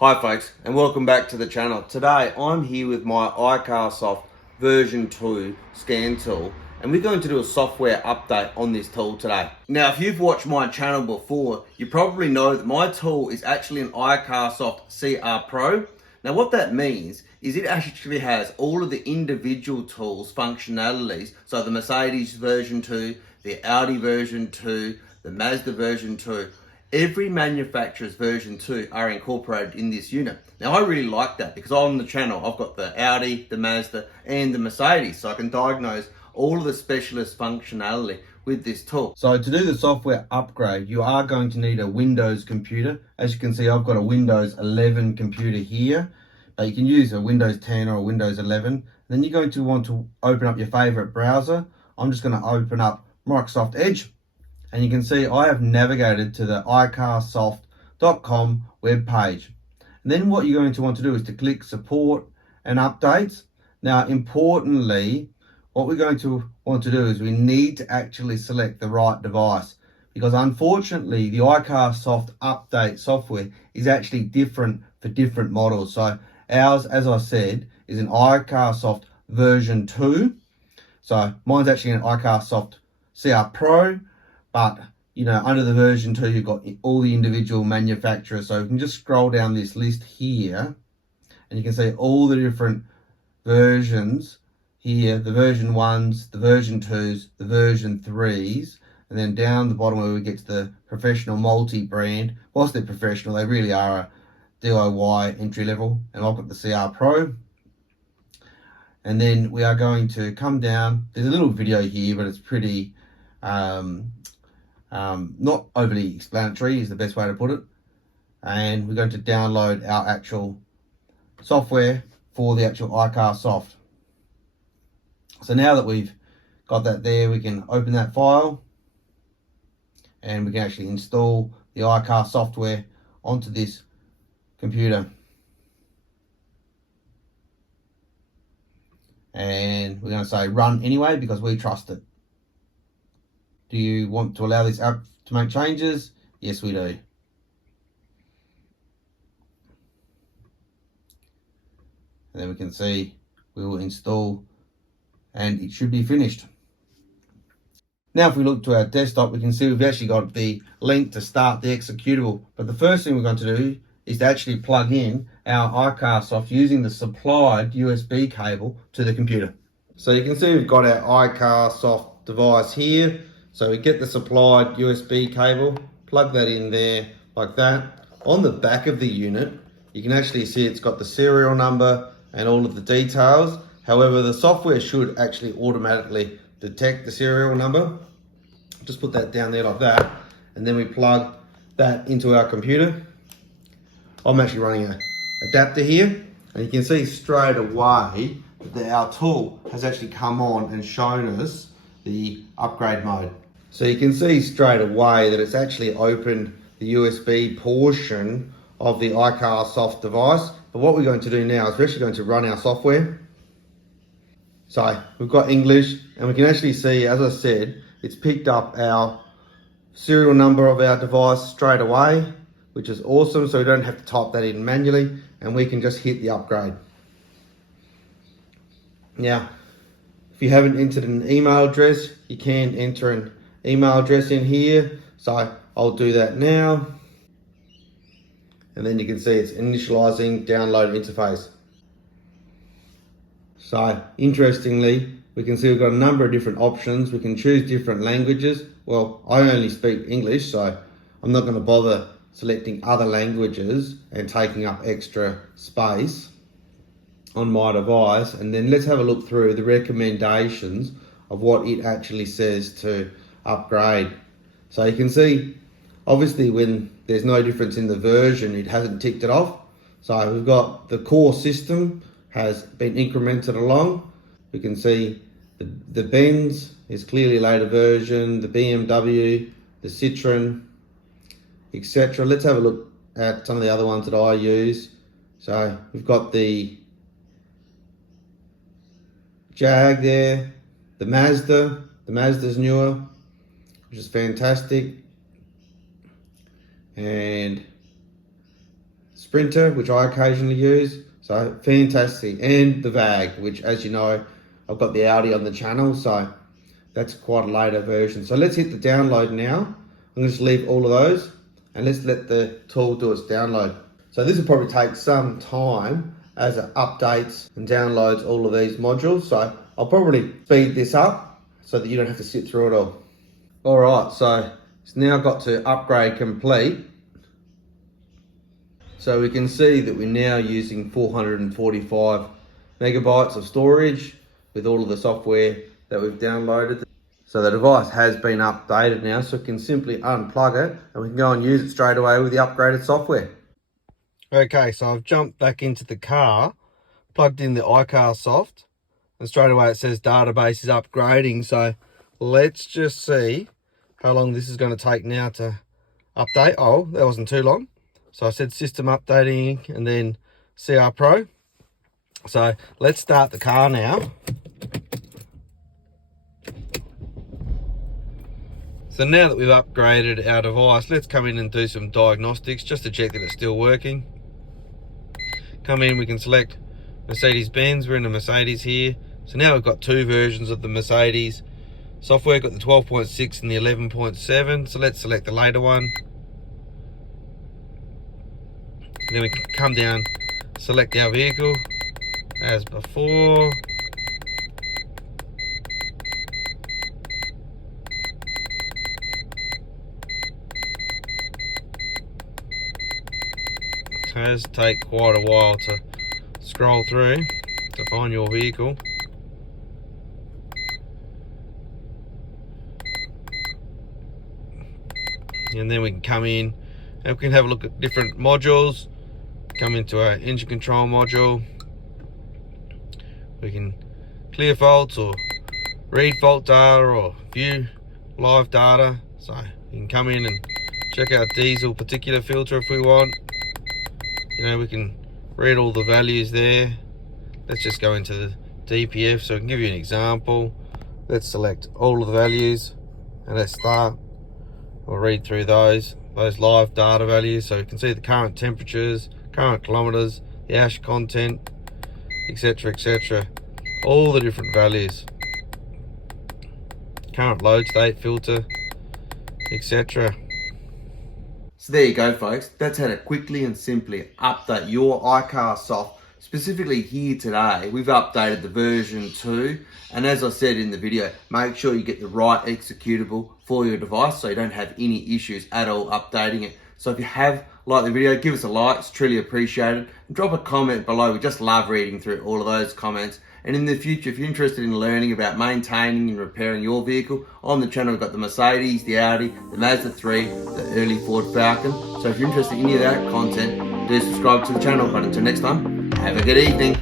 Hi folks, and welcome back to the channel. Today I'm here with my iCarsoft version 2 scan tool, and we're going to do a software update on this tool today. Now if you've watched my channel before, you probably know that my tool is actually an iCarsoft CR Pro. Now what that means is it actually has all of the individual tools functionalities, so the Mercedes version 2, the Audi version 2, the Mazda version 2, every manufacturer's version 2 are incorporated in this unit. Now I really like that because on the channel I've got the Audi, the Mazda and the Mercedes, so I can diagnose all of the specialist functionality with this tool. So to do the software upgrade, you are going to need a Windows computer. As you can see, I've got a Windows 11 computer here, but you can use a Windows 10 or a Windows 11. Then you're going to want to open up your favorite browser. I'm just going to open up Microsoft Edge. And you can see I have navigated to the iCarsoft.com web page. And then what you're going to want to do is to click support and updates. Now importantly, what we're going to want to do is we need to actually select the right device, because unfortunately the iCarsoft update software is actually different for different models. So ours, as I said, is an iCarsoft version 2. So mine's actually an iCarsoft CR Pro. But, you know, under the version 2, you've got all the individual manufacturers. So you can just scroll down this list here and you can see all the different versions here, the version 1s, the version 2s, the version 3s, and then down the bottom where we get to the professional multi-brand. Whilst they're professional, they really are a DIY entry level. And I've got the CR Pro. And then we are going to come down. There's a little video here, but it's pretty... not overly explanatory is the best way to put it. And we're going to download our actual software for the actual iCarsoft. So now that we've got that there, we can open that file and we can actually install the iCar software onto this computer. And we're going to say run anyway because we trust it. Do you want to allow this app to make changes? Yes, we do. And then we can see we will install and it should be finished. Now if we look to our desktop, we can see we've actually got the link to start the executable. But the first thing we're going to do is to actually plug in our iCarsoft using the supplied USB cable to the computer. So you can see we've got our iCarsoft device here. So we get the supplied USB cable, plug that in there like that. On the back of the unit, you can actually see it's got the serial number and all of the details. However, the software should actually automatically detect the serial number. Just put that down there like that. And then we plug that into our computer. I'm actually running an adapter here. And you can see straight away that our tool has actually come on and shown us the upgrade mode. So you can see straight away that it's actually opened the USB portion of the iCarsoft device. But what we're going to do now is we're actually going to run our software. So we've got English and we can actually see, as I said, it's picked up our serial number of our device straight away, which is awesome. So we don't have to type that in manually and we can just hit the upgrade. Now, if you haven't entered an email address, you can enter an email address in here. So I'll do that now. And then you can see it's initializing download interface. So interestingly, we can see we've got a number of different options. We can choose different languages. Well, I only speak English, so I'm not going to bother selecting other languages and taking up extra space on my device. And then let's have a look through the recommendations of what it actually says to upgrade. So you can see obviously when there's no difference in the version, it hasn't ticked it off. So we've got the core system has been incremented along. We can see the Benz is clearly later version, the BMW, the Citroen, etc. Let's have a look at some of the other ones that I use. So we've got the Jag there, the Mazda's newer, which is fantastic. And Sprinter, which I occasionally use. So fantastic. And the VAG, which, as you know, I've got the Audi on the channel, so that's quite a later version. So let's hit the download now. I'm going to just leave all of those and let's let the tool do its download. So this will probably take some time as it updates and downloads all of these modules. So I'll probably speed this up so that you don't have to sit through it all. All right, so it's now got to upgrade complete. So we can see that we're now using 445 megabytes of storage with all of the software that we've downloaded. So the device has been updated now, so we can simply unplug it and we can go and use it straight away with the upgraded software. Okay, so I've jumped back into the car, plugged in the iCarsoft, and straight away it says database is upgrading. So let's just see how long this is going to take now to update. Oh, that wasn't too long. So I said system updating and then CR Pro. So let's start the car now. So now that we've upgraded our device, let's come in and do some diagnostics just to check that it's still working. Come in, we can select Mercedes-Benz. We're in the Mercedes here. So now we've got two versions of the Mercedes software. Got the 12.6 and the 11.7. So let's select the later one. And then we can come down, select our vehicle as before. It does take quite a while to scroll through to find your vehicle. And then we can come in and we can have a look at different modules. Come into our engine control module. We can clear faults or read fault data or view live data. So you can come in and check out diesel particulate filter if we want. You know, we can read all the values there. Let's just go into the DPF so I can give you an example. Let's select all of the values and let's start. We'll read through those live data values so you can see the current temperatures, current kilometers, the ash content, etc, etc, all the different values, current load state filter, etc. So there you go, folks. That's how to quickly and simply update your iCarsoft. Specifically here today, we've updated the version 2, and as I said in the video, make sure you get the right executable for your device so you don't have any issues at all updating it. So if you have liked the video, give us a like, it's truly appreciated, and drop a comment below. We just love reading through all of those comments. And in the future, if you're interested in learning about maintaining and repairing your vehicle, on the channel we've got the Mercedes, the Audi, the Mazda 3, the early Ford Falcon. So if you're interested in any of that content, do subscribe to the channel. But until next time, have a good evening.